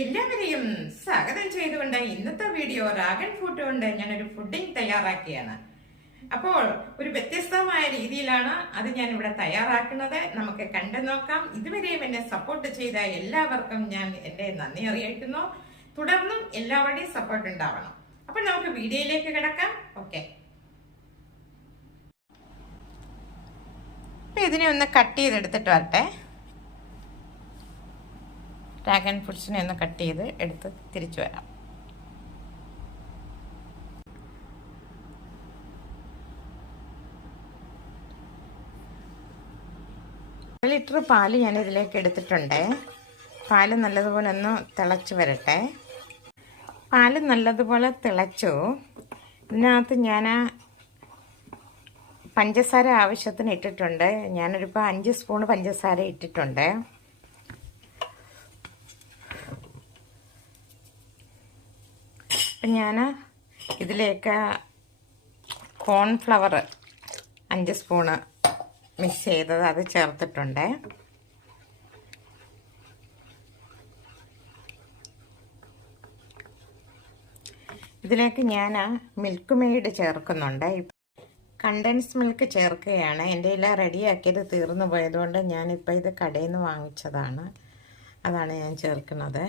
എല്ലാവരെയും സ്വാഗതം ചെയ്തുകൊണ്ട് ഇന്നത്തെ വീഡിയോ ഡ്രാഗൺ ഫ്രൂട്ട് കൊണ്ട് ഞാനൊരു പുഡിംഗ് തയ്യാറാക്കിയാണ്. അപ്പോൾ ഒരു വ്യത്യസ്തമായ രീതിയിലാണ് അത് ഞാൻ ഇവിടെ തയ്യാറാക്കുന്നത്. നമുക്ക് കണ്ടു നോക്കാം. ഇതുവരെയും എന്നെ സപ്പോർട്ട് ചെയ്ത എല്ലാവർക്കും ഞാൻ എൻ്റെ നന്ദി അറിയിക്കുന്നു. തുടർന്നും എല്ലാവരുടെയും സപ്പോർട്ട് ഉണ്ടാവണം. അപ്പോൾ നമുക്ക് വീഡിയോയിലേക്ക് കിടക്കാം. ഓക്കെ, ഇതിനെ ഒന്ന് കട്ട് ചെയ്തെടുത്തിട്ട് വരട്ടെ. ഡ്രാഗൺ ഫ്രൂട്ട്സിനെ ഒന്ന് കട്ട് ചെയ്ത് എടുത്ത് തിരിച്ചു വരാം. 1 ലിറ്റർ പാല് ഞാൻ ഇതിലേക്ക് എടുത്തിട്ടുണ്ട്. പാല് നല്ലതുപോലെ ഒന്ന് തിളച്ച് വരട്ടെ. പാല് നല്ലതുപോലെ തിളച്ചു. ഇതിനകത്ത് ഞാൻ പഞ്ചസാര ആവശ്യത്തിന് ഇട്ടിട്ടുണ്ട്. ഞാനൊരിപ്പോൾ 5 സ്പൂൺ പഞ്ചസാര ഇട്ടിട്ടുണ്ട്. അപ്പം ഞാൻ ഇതിലേക്ക് കോൺഫ്ലവർ 5 സ്പൂണ് മിക്സ് ചെയ്തത് അത് ചേർത്തിട്ടുണ്ട്. ഇതിലേക്ക് ഞാൻ മിൽക്ക് മെയ്ഡ് ചേർക്കുന്നുണ്ട്. കണ്ടൻസ് മിൽക്ക് ചേർക്കുകയാണ്. എൻ്റെ എല്ലാം റെഡിയാക്കിയത് തീർന്നു പോയതുകൊണ്ട് ഞാനിപ്പോൾ ഇത് കടയിൽ നിന്ന് വാങ്ങിച്ചതാണ്. അതാണ് ഞാൻ ചേർക്കുന്നത്.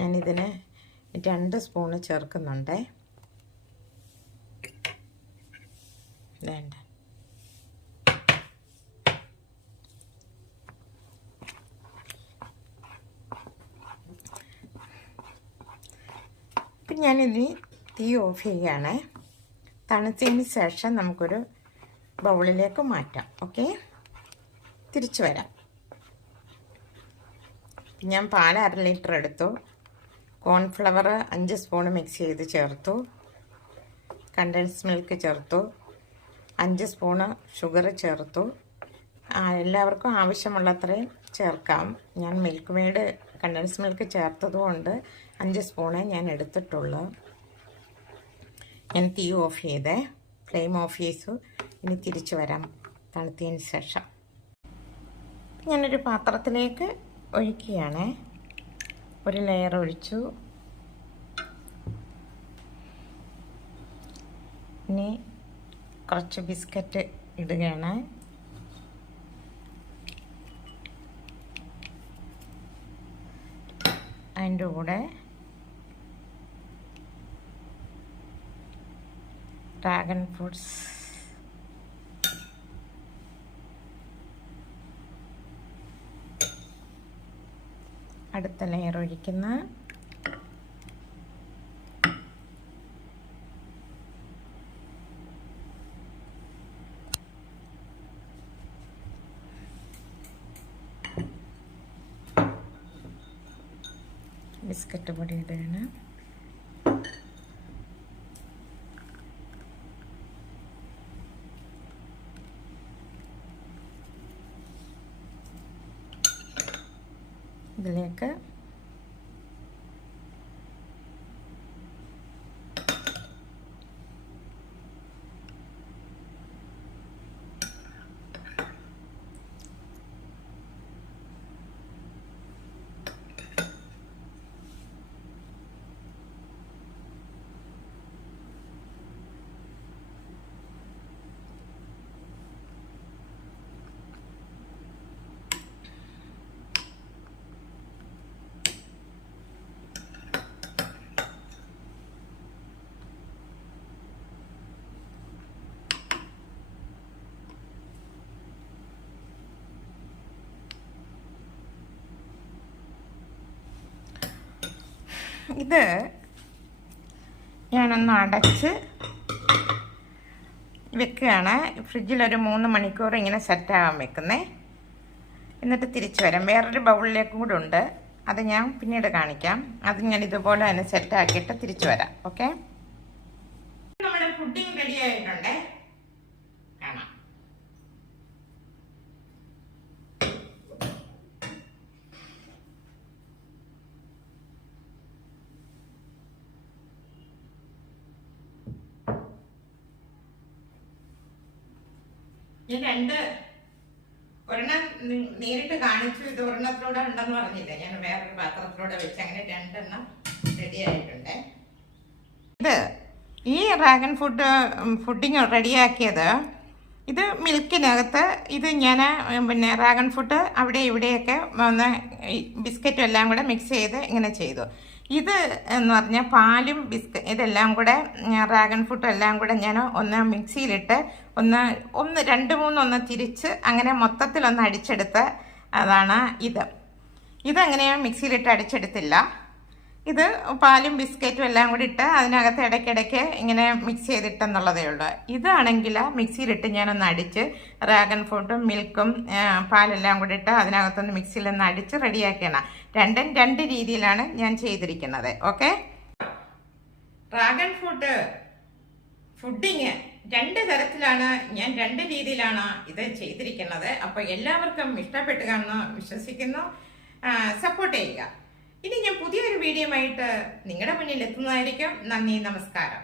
ഞാനിതിന് 2 സ്പൂണ് ചേർക്കുന്നുണ്ട്. വേണ്ട, ഇപ്പം ഞാനിനി തീ ഓഫ് ചെയ്യുകയാണ്. തണുത്തതിന് ശേഷം നമുക്കൊരു ബൗളിലേക്ക് മാറ്റാം. ഓക്കെ, തിരിച്ചു വരാം. ഞാൻ പാൽ 1/2 ലിറ്റർ എടുത്തു. കോൺഫ്ലവർ 5 സ്പൂൺ മിക്സ് ചെയ്ത് ചേർത്തു. കണ്ടൻസ് മിൽക്ക് ചേർത്തു. 5 സ്പൂണ് ഷുഗർ ചേർത്തു. എല്ലാവർക്കും ആവശ്യമുള്ളത്രയും ചേർക്കാം. ഞാൻ മിൽക്ക് മെയ്ഡ് കണ്ടൻസ് മിൽക്ക് ചേർത്തതുകൊണ്ട് 5 സ്പൂണേ ഞാൻ എടുത്തിട്ടുള്ളൂ. ഞാൻ തീ ഓഫ് ചെയ്തേ, ഫ്ലെയിം ഓഫ് ചെയ്തു. ഇനി തിരിച്ചു വരാം തണുത്തതിന് ശേഷം. ഞാനൊരു പാത്രത്തിലേക്ക് ഒഴിക്കുകയാണ്. ഒരു ലെയർ ഒഴിച്ചു. ഇനി കുറച്ച് ബിസ്ക്കറ്റ് ഇടുകയാണ്. അതിൻ്റെ കൂടെ ഡ്രാഗൺ ഫ്രൂട്ട്സ്, അടുത്ത ലെയർ ഒഴിക്കുന്ന. ബിസ്ക്കറ്റ് പൊടി ഇടുകയാണ്. ഇതിലേക്ക് ഇത് ഞാനൊന്ന് അടച്ച് വെക്കുകയാണ്. ഫ്രിഡ്ജിലൊരു 3 മണിക്കൂർ ഇങ്ങനെ സെറ്റാകാൻ വെക്കുന്നേ. എന്നിട്ട് തിരിച്ചു വരാം. വേറൊരു ബൗളിലേക്കും കൂടെ ഉണ്ട്, അത് ഞാൻ പിന്നീട് കാണിക്കാം. അത് ഞാൻ ഇതുപോലെ തന്നെ സെറ്റാക്കിയിട്ട് തിരിച്ചു വരാം. ഓക്കെ, നമ്മുടെ പുഡിംഗ് റെഡി ആയിട്ടുണ്ട്. കാണാം. ഞാൻ ഒരെണ്ണം നേരിട്ട് കാണിച്ചു, ഇത് ഒരെണ്ണത്തിലൂടെ ഉണ്ടെന്ന് പറഞ്ഞില്ല, ഞാൻ വേറൊരു പാത്രത്തിലൂടെ വെച്ച് അങ്ങനെ 2 എണ്ണം റെഡി ആയിട്ടുണ്ട്. ഇത് ഈ ഡ്രാഗൺ ഫുഡിങ് റെഡിയാക്കിയത്, ഇത് മിൽക്കിനകത്ത് ഇത് ഞാൻ പിന്നെ ഡ്രാഗൺ ഫ്രൂട്ട് അവിടെ ഇവിടെയൊക്കെ ഒന്ന് ബിസ്ക്കറ്റും എല്ലാം കൂടെ മിക്സ് ചെയ്ത് ഇങ്ങനെ ചെയ്തു. ഇത് എന്ന് പറഞ്ഞാൽ പാലും ഇതെല്ലാം കൂടെ ഡ്രാഗൺ ഫ്രൂട്ടും എല്ലാം കൂടെ ഞാൻ ഒന്ന് മിക്സിയിലിട്ട് ഒന്ന് 2, 3 തിരിച്ച് അങ്ങനെ മൊത്തത്തിലൊന്ന് അടിച്ചെടുത്ത് അതാണ് ഇത്. ഇതെങ്ങനെയാണ് മിക്സിയിലിട്ട് അടിച്ചെടുത്തില്ല, ഇത് പാലും ബിസ്ക്കറ്റും എല്ലാം കൂടി ഇട്ട് അതിനകത്ത് ഇടയ്ക്കിടയ്ക്ക് ഇങ്ങനെ മിക്സ് ചെയ്തിട്ടെന്നുള്ളതേ ഉള്ളൂ. ഇതാണെങ്കിൽ മിക്സിയിലിട്ട് ഞാനൊന്ന് അടിച്ച് ഡ്രാഗൺ ഫ്രൂട്ടും മിൽക്കും പാലെല്ലാം കൂടി ഇട്ട് അതിനകത്തൊന്ന് മിക്സിയിലൊന്ന് അടിച്ച് റെഡിയാക്കിയാണ്. രണ്ടും 2 രീതിയിലാണ് ഞാൻ ചെയ്തിരിക്കുന്നത്. ഓക്കെ, ഡ്രാഗൺ ഫ്രൂട്ട് ഫുഡിങ് 2 തരത്തിലാണ്, ഞാൻ 2 രീതിയിലാണ് ഇത് ചെയ്തിരിക്കുന്നത്. അപ്പോൾ എല്ലാവർക്കും ഇഷ്ടപ്പെട്ടു കാണുന്നു വിശ്വസിക്കുന്നു. സപ്പോർട്ട് ചെയ്യുക. ഇനി ഞാൻ പുതിയൊരു വീഡിയോ ആയിട്ട് നിങ്ങളുടെ മുന്നിൽ എത്തുന്നതായിരിക്കും. നന്ദി, നമസ്കാരം.